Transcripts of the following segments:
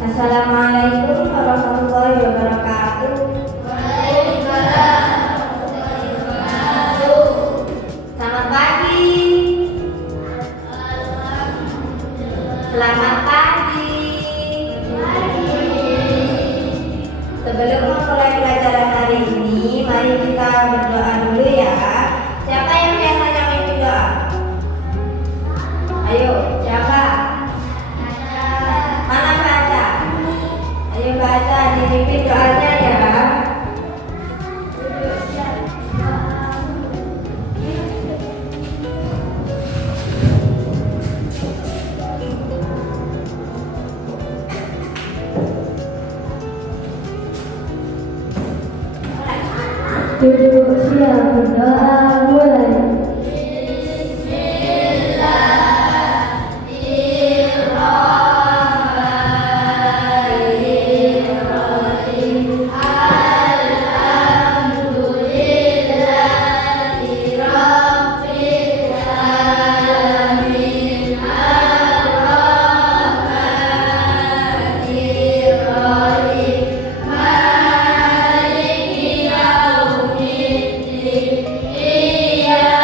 Assalamualaikum warahmatullahi wabarakatuh. Waalaikumsalam warahmatullahi wabarakatuh. Selamat pagi. Selamat pagi. Sebelum memulai pelajaran hari ini, mari kita berdoa dulu ya. Siapa yang biasanya memimpin doa? Ayo, siapa? Mana baca? Ayo baca, dipimpin doanya ya. Duduk siap berdoa mulai. Iya.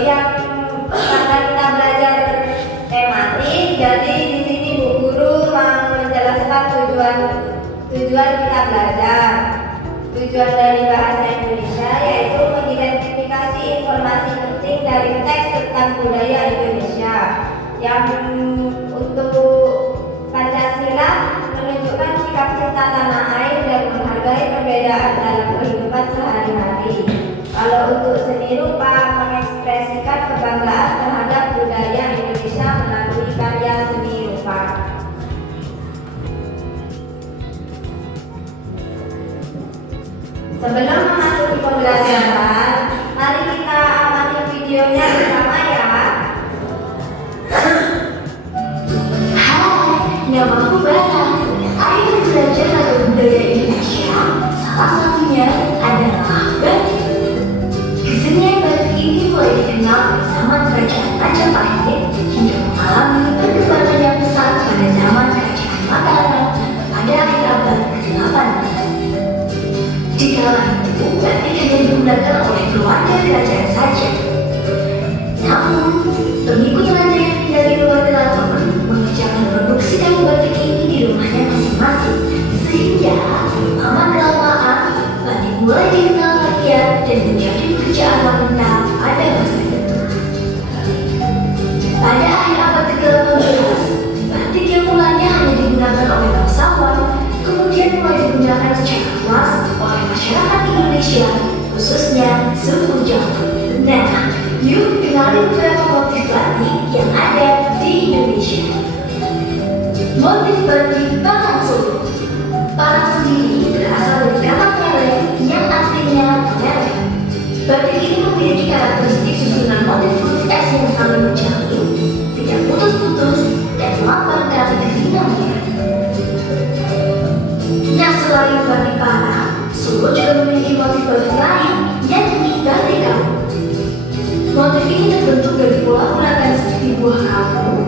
yang karena kita belajar tematik, jadi di sini Bu Guru mau menjelaskan tujuan kita belajar. Tujuan dari bahasa Indonesia yaitu mengidentifikasi informasi penting dari teks tentang budaya Indonesia. Yang untuk Pancasila menunjukkan sikap cinta tanah air dan menghargai perbedaan dalam kehidupan sehari-hari. Kalau untuk seni rupa mengekspresikan kebanggaan terhadap budaya Indonesia melalui karya seni rupa. Sebelum memasuki pembelajaran, mari kita amati videonya bersama ya. Hai, namaku Bara. Ayo belajar lagu budaya Indonesia. Salah satunya adalah batik. Kesenian batik ini mulai dikenal pada zaman kerajaan Majapahit hingga mengalami perkembangan yang pesat pada zaman kerajaan Mataram pada akhir abad ke-18. Di kala itu, batik hanya digunakan oleh keluarga kerajaan saja. Namun, pengikut raja yang tinggal di luar keraton mengerjakan produksi kayu batik ini di rumahnya masing-masing, sehingga lama-kelamaan batik mulai dikenal rakyat dan menjadi pekerjaan wanita pada masa itu. Pada akhir abad ke-18, batik yang mulanya hanya digunakan oleh bangsawan, kemudian mulai digunakan secara luas oleh masyarakat Indonesia, khususnya suku Jawa. Nah, yuk kenali beberapa motif batik yang ada di Indonesia. Motif batik Parang Solo. Parang sendiri berasal dari kata pelek yang artinya pelek. Batik ini memiliki karakteristik susunan motif-motif es yang saling menjalin, tidak putus-putus, dan melambangkan kesinambungan. Nah, selain batik Parang, Solo juga memiliki motif batik lain, yakni batik kamu. Motif ini terbentuk dari pola gerakan seperti buah kamu,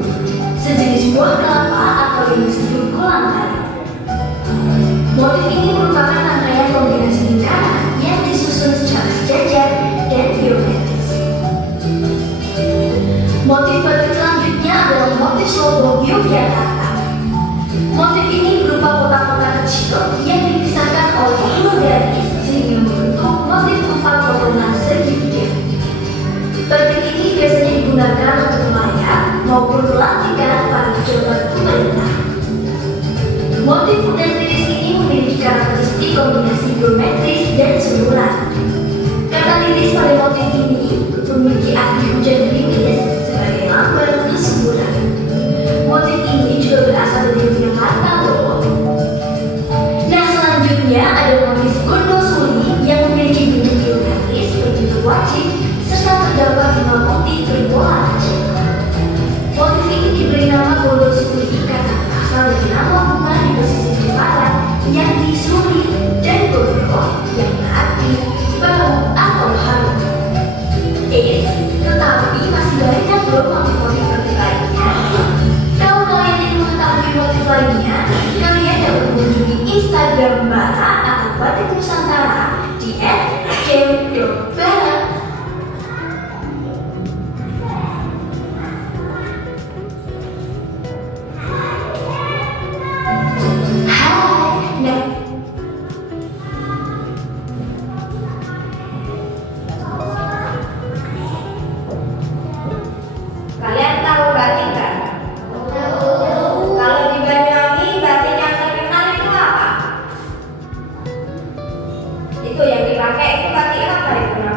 sejenis buah kelapa atau yang disebut kolang kaling. Motif ini merupakan rangkaian kombinasi lingkaran yang disusun secara sejajar dan geometris. Motif batik selanjutnya adalah motif Slobo Yogyakarta. Motif ini berupa kotak-kotak kecil yang dipisahkan oleh dua garis sehingga membentuk motif 4 potongan segitiga. Batik ini biasanya digunakan untuk melayar maupun pelantikan pada pejabat pemerintah. Motif kuda tiris ini memiliki karakteristik kombinasi geometris dan sundulan. Kata tiris pada motif ini memiliki arti hujan gerimis sebagai lambang kesuburan. Motif ini juga berasal dari Yogyakarta loh. Nah, selanjutnya ada motif gondol suli yang memiliki bentuk geometris berbentuk wajib serta terdapat 5 motif berpola kecil. Motif ini diberi nama gondol suli karena berasal dari nama bunga di pesisir barat yakni suli dan gondol yang berarti bau atau harum. Tetapi masih banyak loh motif-motif batik lainnya. Kalau kalian ingin mengetahui motif lainnya, kalian dapat mengunjungi Instagram Bara atau Batik Nusantara di @kem.bara. Kalian tahu batik kan? Kalau di Banyuwangi batik yang terkenal itu apa? Itu yang dipakai itu batik apa itu?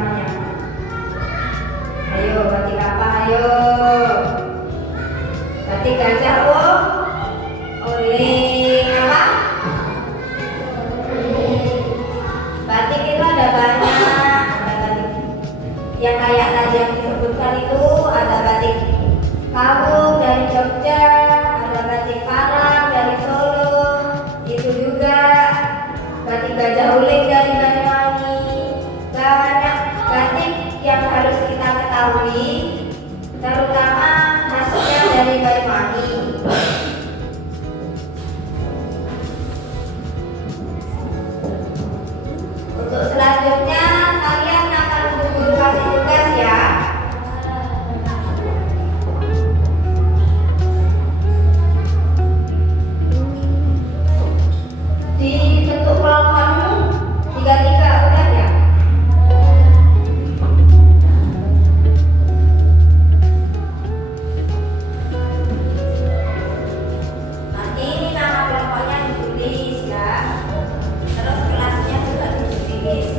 Dibentuk kelompokmu 3-3 udah ya? Nanti ini nama kelompoknya ditulis ya. Terus kelasnya juga ditulis.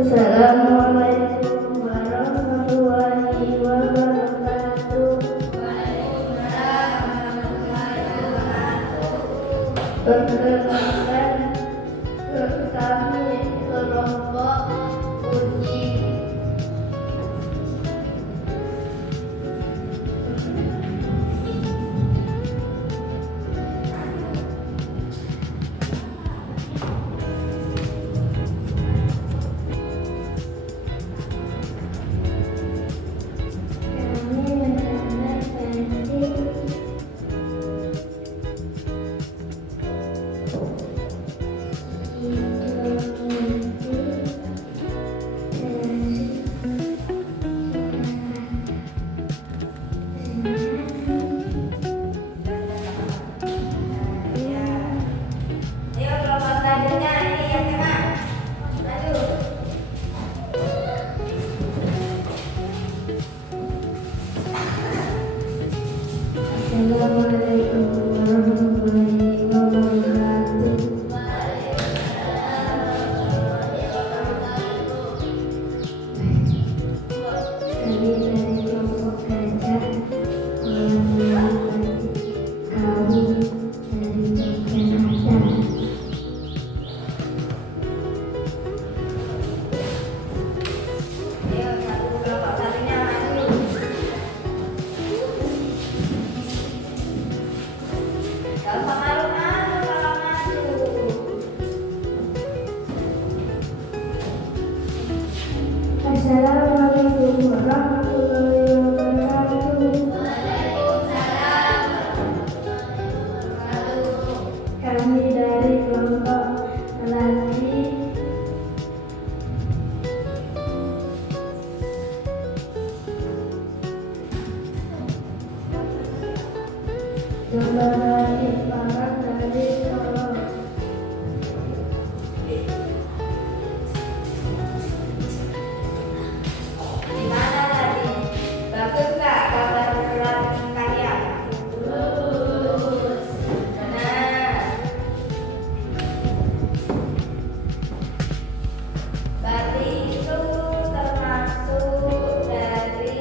Assalamualaikum warahmatullahi wabarakatuh. Perkenalkan, kami kelompok uji. Kami mengenal penting Ya. Ayo kelompok selanjutnya ini yang SMA. Maju. Assalamualaikum warahmatullahi wabarakatuh. Kami dari kelompok gajah mengenalkan kami dari Jakarta. Ayo satu kelompok selanjutnya maju. Gak usah malu-malu kalau maju. Assalamualaikum warahmatullahi wabarakatuh. Kami dari kelompok lelaki Domba lelaki parang dari Solo. Gimana tadi? Bagus nggak gambar kelas kalian? Benar. Berarti itu termasuk dari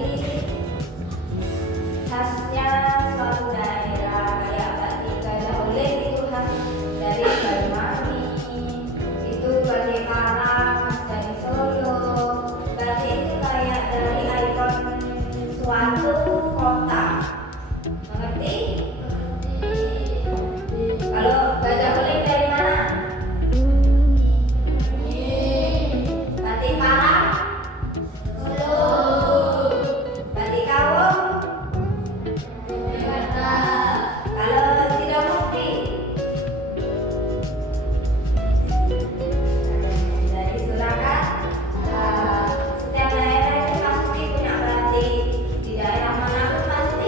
khasnya suatu daerah. Kayak batik Gajah Uling itu khas dari Banyuwangi. Itu batik Karang khas dari Solo. Batik itu kayak dari ikon suatu kota. Mengerti? Kalau Gajah Uling dari mana? Batik Karang? Batik Kawung? Kalau Sidomukti? Dari Surakarta. Setiap daerah itu pasti punya batik. Di daerah manapun pasti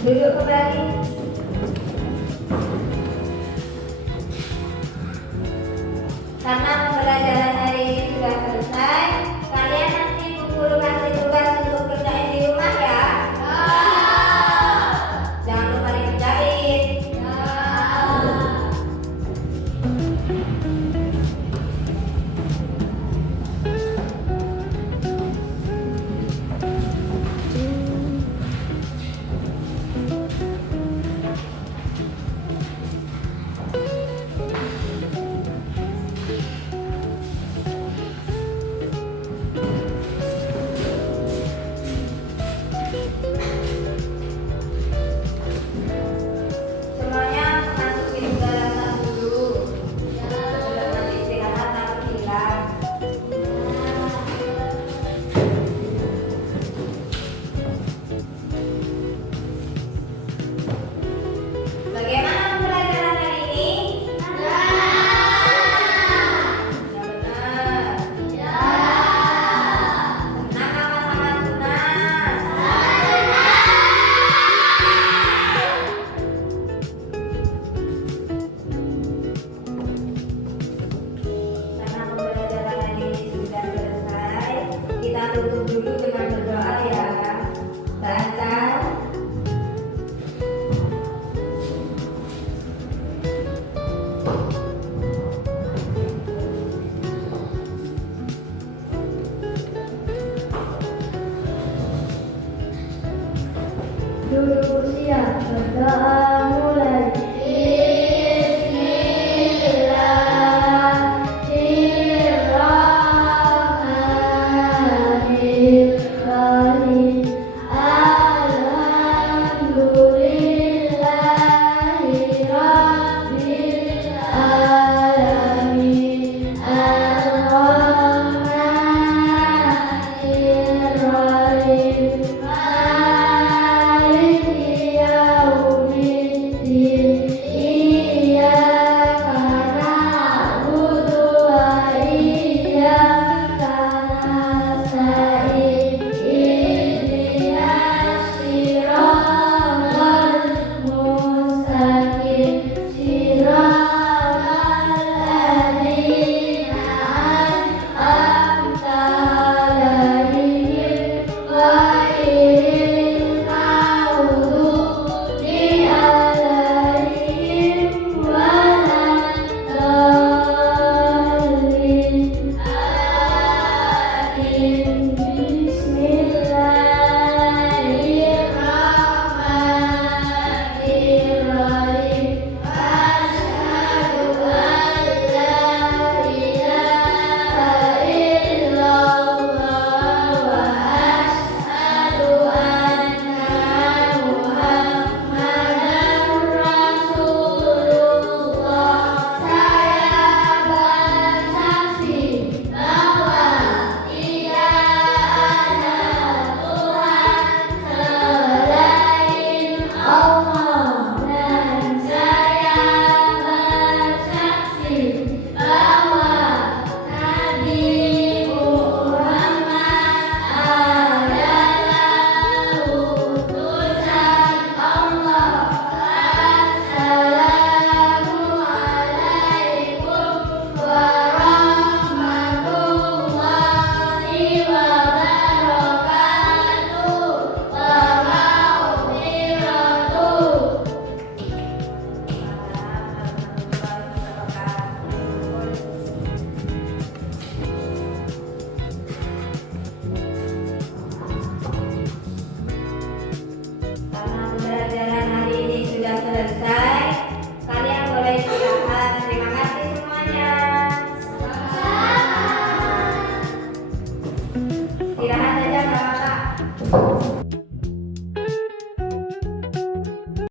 Duduk kembali. Karena pembelajaran hari ini sudah selesai, kalian nanti Bu Guru kasih tugas untuk kerjain di rumah ya. Jangan lupa dikerjain. Semuanya masukin daratan dulu. Sebelum nanti istirahat takut hilang. Bagaimana pembelajaran hari ini? Ya benar. Senang apa sangat senang? Karena pembelajaran hari ini sudah selesai, kita tutup dulu dengan berdoa ya. Baca. Duduk siap berdoa.